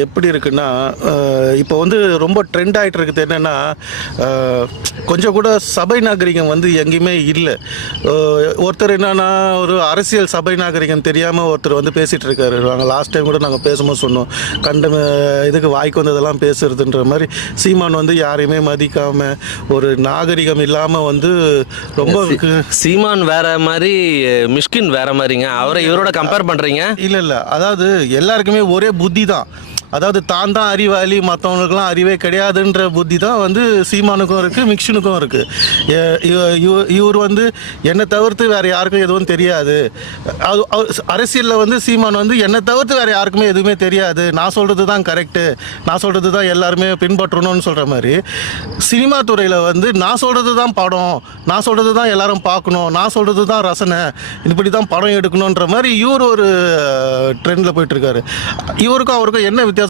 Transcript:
எப்படி இருக்குன்னா இப்போ வந்து ரொம்ப ட்ரெண்ட் ஆகிட்டு இருக்குது என்னென்னா கொஞ்சம் கூட சபை நாகரிகம் வந்து எங்கேயுமே இல்லை. ஒருத்தர் என்னன்னா ஒரு அரசியல் சபை நாகரிகம் தெரியாமல் ஒருத்தர் வந்து பேசிகிட்டு இருக்காரு. நாங்கள் லாஸ்ட் டைம் கூட நாங்கள் பேசும்போது சொன்னோம். கண்ட இதுக்கு வாய்க்கு வந்ததெல்லாம் பேசுறதுன்ற மாதிரி சீமான் வந்து யாரையுமே மதிக்காமல் ஒரு நாகரிகம் இல்லாமல் வந்து ரொம்ப சீமான் வேற மாதிரி மிஷ்கின் வேற மாதிரிங்க. அவரை இவரோட கம்பேர் பண்றீங்க? இல்லை இல்லை. அதாவது எல்லாருக்குமே ஒரே புத்தி தான் அதாவது தான் தான் அறிவாளி மற்றவங்களுக்குலாம் அறிவே கிடையாதுன்ற புத்தி தான் வந்து சீமானுக்கும் இருக்குது மிக்ஷனுக்கும் இருக்குது இவர் வந்து என்னை தவிர்த்து வேறு யாருக்கும் எதுவும் தெரியாது. அது அரசியலில் வந்து சீமான் வந்து என்னை தவிர்த்து வேறு யாருக்குமே எதுவுமே தெரியாது. நான் சொல்கிறது தான் கரெக்டு நான் சொல்கிறது தான் எல்லாருமே பின்பற்றணும்னு சொல்கிற மாதிரி. சினிமா துறையில் வந்து நான் சொல்கிறது தான் படம் நான் சொல்கிறது தான் எல்லாரும் பார்க்கணும் நான் சொல்கிறது தான் ரசனை இப்படி தான் படம் எடுக்கணுன்ற மாதிரி இவர் ஒரு ட்ரெண்டில் போயிட்டுருக்காரு இவருக்கும் அவருக்கும் என்ன வித்தியாசம்